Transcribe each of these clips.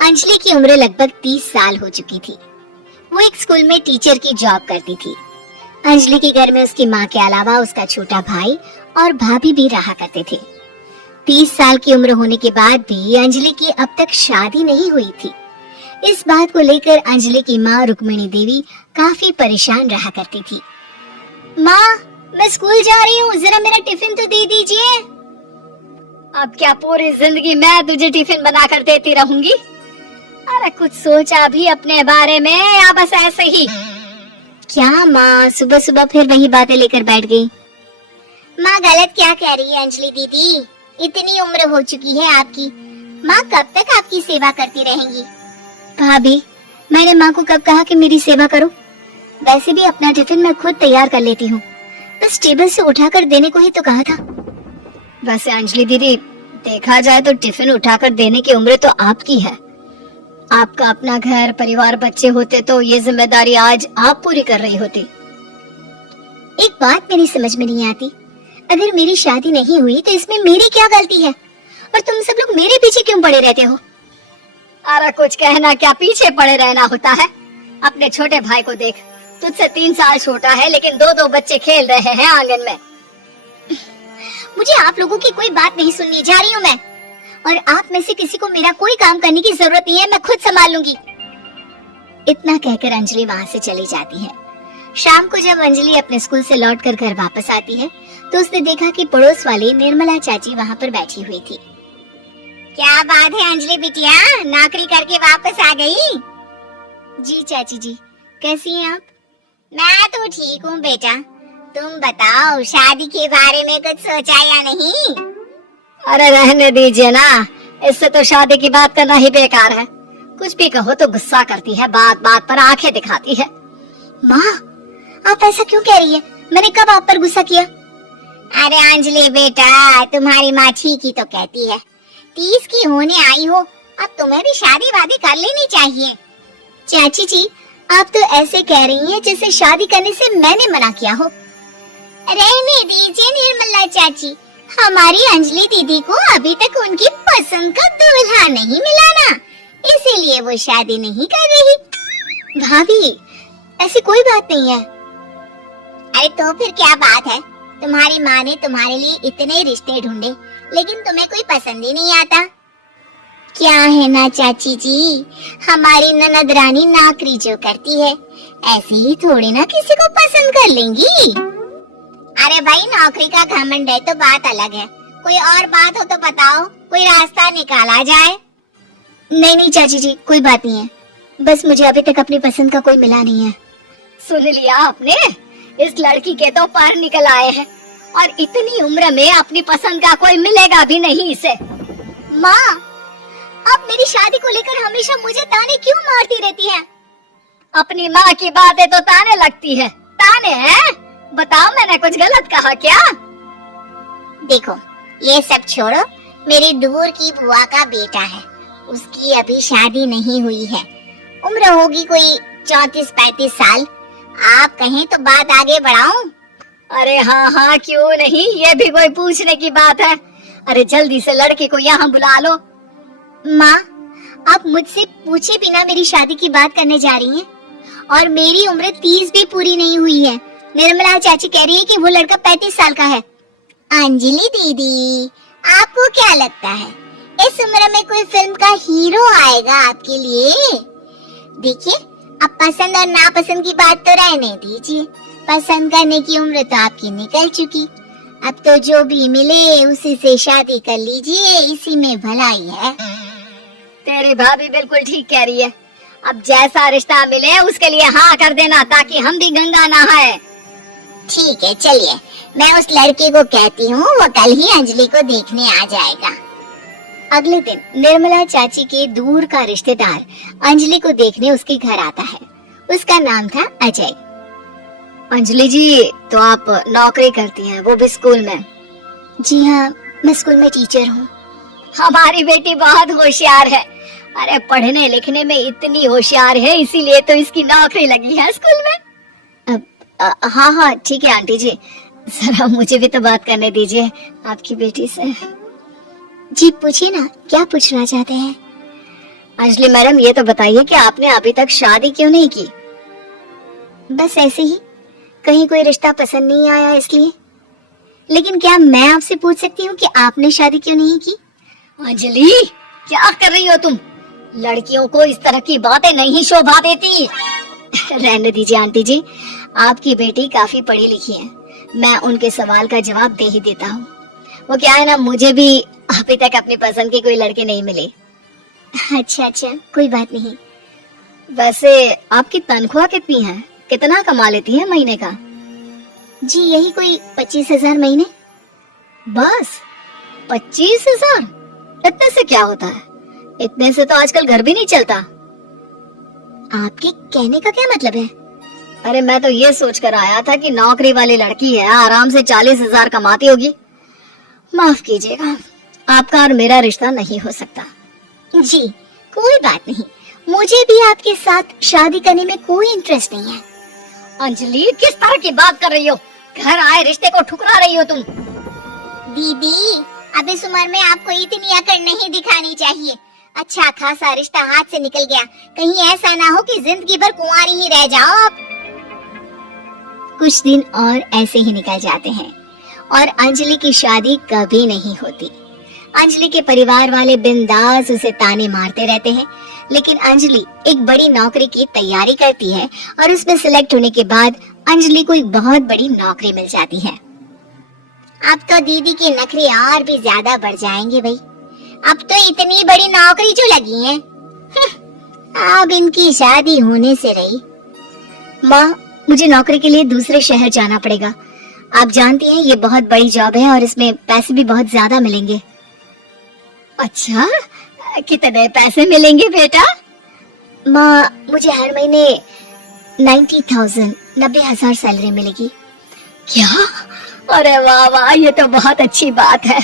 अंजलि की उम्र लगभग 30 साल हो चुकी थी। वो एक स्कूल में टीचर की जॉब करती थी। अंजलि के घर में उसकी माँ के अलावा उसका छोटा भाई और भाभी भी रहा करते थे। 30 साल की उम्र होने के बाद भी अंजलि की अब तक शादी नहीं हुई थी। इस बात को लेकर अंजलि की माँ रुक्मिणी देवी काफी परेशान रहा करती थी। माँ, मैं स्कूल जा रही हूँ, जरा मेरा टिफिन तो दे दीजिए। अब क्या पूरी जिंदगी मैं तुझे टिफिन बनाकर देती रहूंगी? अरे कुछ सोचा भी अपने बारे में या बस ऐसे ही? क्या माँ, सुबह सुबह फिर वही बातें लेकर बैठ गई। माँ गलत क्या कह रही है अंजलि दीदी, इतनी उम्र हो चुकी है आपकी। माँ कब तक आपकी सेवा करती रहेंगी? भाभी, मैंने माँ को कब कहा कि मेरी सेवा करो? वैसे भी अपना टिफिन मैं खुद तैयार कर लेती हूँ, बस टेबल से उठाकर देने को ही तो कहा था। वैसे अंजलि दीदी, देखा जाए तो टिफिन उठाकर देने की उम्र तो आपकी है। आपका अपना घर परिवार बच्चे होते तो ये जिम्मेदारी आज आप पूरी कर रही होती। एक बात मेरी समझ में नहीं आती, अगर मेरी शादी नहीं हुई तो इसमें मेरी क्या गलती है और तुम सब लोग मेरे पीछे क्यों पड़े रहते हो? अरे कुछ कहना क्या पीछे पड़े रहना होता है? अपने छोटे भाई को देख, तुझसे 3 साल छोटा है लेकिन 2-2 बच्चे खेल रहे हैं आंगन में। मुझे आप लोगों की कोई बात नहीं सुननी, जा रही हूँ मैं। और आप में से किसी को मेरा कोई काम करने की जरूरत नहीं है, मैं खुद संभाल लूंगी। इतना कहकर अंजलि वहाँ से चली जाती है। शाम को जब अंजलि अपने स्कूल से लौटकर घर वापस आती है तो उसने देखा कि पड़ोस वाली निर्मला चाची वहाँ पर बैठी हुई थी। क्या बात है अंजलि बिटिया, नौकरी करके वापस आ गई? जी चाची जी, कैसी हैं आप? मैं तो ठीक हूँ बेटा, तुम बताओ शादी के बारे में कुछ सोचा या नहीं? अरे रहने दीजिए ना, इससे तो शादी की बात करना ही बेकार है। कुछ भी कहो तो गुस्सा करती है, बात बात पर आंखें दिखाती है। माँ, आप ऐसा क्यों कह रही है? मैंने कब आप पर गुस्सा किया? अरे अंजलि बेटा, तुम्हारी माँ ठीक ही तो कहती है। 30 की होने आई हो, अब तुम्हें भी शादी वादी कर लेनी चाहिए। चाची जी, आप तो ऐसे कह रही हैं जैसे शादी करने से मैंने मना किया हो। रहने दीजिए निर्मला चाची, हमारी अंजलि दीदी को अभी तक उनकी पसंद का दूल्हा नहीं मिला ना, इसीलिए वो शादी नहीं कर रही। भाभी, ऐसी कोई बात नहीं है। अरे तो फिर क्या बात है? तुम्हारी माँ ने तुम्हारे लिए इतने रिश्ते ढूंढे लेकिन तुम्हें कोई पसंद ही नहीं आता। क्या है ना चाची जी, हमारी ननद रानी नौकरी जो करती है ऐसे ही थोड़ी ना किसी को पसंद कर लेंगी। अरे भाई, नौकरी का घमंड है तो बात अलग है, कोई और बात हो तो बताओ, कोई रास्ता निकाला जाए। नहीं नहीं चाची जी, कोई बात नहीं है, बस मुझे अभी तक अपनी पसंद का कोई मिला नहीं है। सुन लिया आपने, इस लड़की के तो पर निकल आए हैं और इतनी उम्र में अपनी पसंद का कोई मिलेगा भी नहीं इसे। माँ, आप मेरी शादी को लेकर हमेशा मुझे ताने क्यों मारती रहती हैं? अपनी माँ की बातें तो ताने लगती है। ताने हैं? बताओ, मैंने कुछ गलत कहा क्या? देखो, ये सब छोड़ो, मेरी दूर की बुआ का बेटा है, उसकी अभी शादी नहीं हुई है, उम्र होगी कोई 34-35 साल। आप कहें तो बात आगे बढ़ाऊं? अरे हाँ हाँ, क्यों नहीं, ये भी कोई पूछने की बात है। अरे जल्दी से लड़के को यहाँ बुला लो। माँ, आप मुझसे पूछे बिना मेरी शादी की बात करने जा रही हैं और मेरी उम्र 30 भी पूरी नहीं हुई है। निर्मला चाची कह रही है कि वो लड़का 35 साल का है। अंजलि दीदी, आपको क्या लगता है इस उम्र में कोई फिल्म का हीरो आएगा आपके लिए? देखिए, अब पसंद और नापसंद की बात तो रहने दीजिए, पसंद करने की उम्र तो आपकी निकल चुकी। अब तो जो भी मिले उसी से शादी कर लीजिए, इसी में भलाई है। तेरी भाभी बिल्कुल ठीक कह रही है। अब जैसा रिश्ता मिले उसके लिए हाँ कर देना, ताकि हम भी गंगा नहाए। ठीक है, चलिए मैं उस लड़के को कहती हूँ, वो कल ही अंजलि को देखने आ जाएगा। अगले दिन निर्मला चाची के दूर का रिश्तेदार अंजलि को देखने उसके घर आता है। उसका नाम था अजय। अंजलि जी, तो आप नौकरी करती हैं, वो भी स्कूल में? जी हाँ, मैं स्कूल में टीचर हूँ। हमारी बेटी बहुत होशियार है। अरे पढ़ने लिखने में इतनी होशियार है, इसीलिए तो इसकी नौकरी लगी है स्कूल में। हाँ हाँ ठीक है आंटी जी, जरा मुझे भी तो बात करने दीजिए आपकी बेटी से। जी पूछिए ना, क्या पूछना चाहते हैं? अंजलि मैडम, ये तो बताइए कि आपने अभी तक शादी क्यों नहीं की? बस ऐसे ही, कहीं कोई रिश्ता पसंद नहीं आया इसलिए। लेकिन क्या मैं आपसे पूछ सकती हूँ कि आपने शादी क्यों नहीं की? अंजलि, क्या कर रही हो तुम? लड़कियों को इस तरह की बातें नहीं शोभा देती। रहने दीजिए आंटी जी, आपकी बेटी काफी पढ़ी लिखी है, मैं उनके सवाल का जवाब दे ही देता हूँ। वो क्या है ना, मुझे भी अभी तक अपनी पसंद के कोई लड़के नहीं मिले। अच्छा अच्छा, कोई बात नहीं। वैसे आपकी तनख्वाह कितनी है? कितना कमा लेती है महीने का? जी यही कोई 25,000 महीने। बस 25,000? इतने से क्या होता है? इतने से तो आजकल घर भी नहीं चलता। आपके कहने का क्या मतलब है? अरे मैं तो ये सोच कर आया था कि नौकरी वाली लड़की है, आराम से 40,000 कमाती होगी। माफ कीजिएगा, आपका और मेरा रिश्ता नहीं हो सकता। जी कोई बात नहीं, मुझे भी आपके साथ शादी करने में कोई इंटरेस्ट नहीं है। अंजलि, किस तरह की बात कर रही हो? घर आए रिश्ते को ठुकरा रही हो तुम। दीदी, अब इस उम्र में आपको इतनी अकड़ नहीं दिखानी चाहिए। अच्छा खासा रिश्ता हाथ से निकल गया, कहीं ऐसा ना हो कि जिंदगी भर कुंवारी ही रह जाओ आप। कुछ दिन और ऐसे ही निकल जाते हैं और अंजलि की शादी कभी नहीं होती। अंजलि के परिवार वाले बिंदास उसे ताने मारते रहते हैं, लेकिन अंजलि एक बड़ी नौकरी की तैयारी करती है और उसमें सिलेक्ट होने के बाद अंजलि को एक बहुत बड़ी नौकरी मिल जाती है। अब तो दीदी के नखरे और भी ज्यादा बढ़ जाएंगे भाई, अब तो इतनी बड़ी नौकरी जो लगी है। अब इनकी शादी होने से रही। माँ, मुझे नौकरी के लिए दूसरे शहर जाना पड़ेगा। आप जानती हैं ये बहुत बड़ी जॉब है और इसमें पैसे भी बहुत ज्यादा मिलेंगे। अच्छा, कितने पैसे मिलेंगे बेटा? माँ, मुझे हर महीने 90,000 सैलरी मिलेगी। क्या? अरे वाह वाह, ये तो बहुत अच्छी बात है।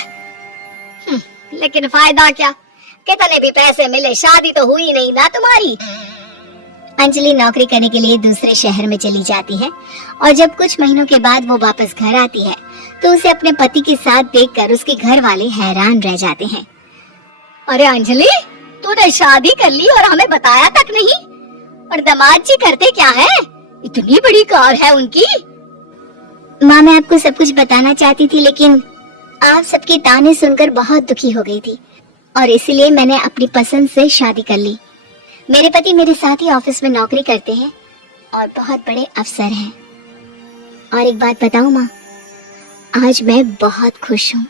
लेकिन फायदा क्या? कितने भी पैसे मिले, शादी तो हुई नहीं ना तुम्हारी। अंजलि नौकरी करने के लिए दूसरे शहर में चली जाती है और जब कुछ महीनों के बाद वो वापस घर आती है तो उसे अपने पति के साथ देखकर उसके घर वाले हैरान रह जाते हैं। अरे अंजलि, तूने शादी कर ली और हमें बताया तक नहीं? और दामाद जी करते क्या है? इतनी बड़ी कार है उनकी। माँ, मैं आपको सब कुछ बताना चाहती थी, लेकिन आप सबके ताने सुनकर बहुत दुखी हो गई थी और इसीलिए मैंने अपनी पसंद से शादी कर ली। मेरे पति मेरे साथ ही ऑफिस में नौकरी करते हैं और बहुत बड़े अफसर हैं। और एक बात बताऊं माँ, आज मैं बहुत खुश हूँ।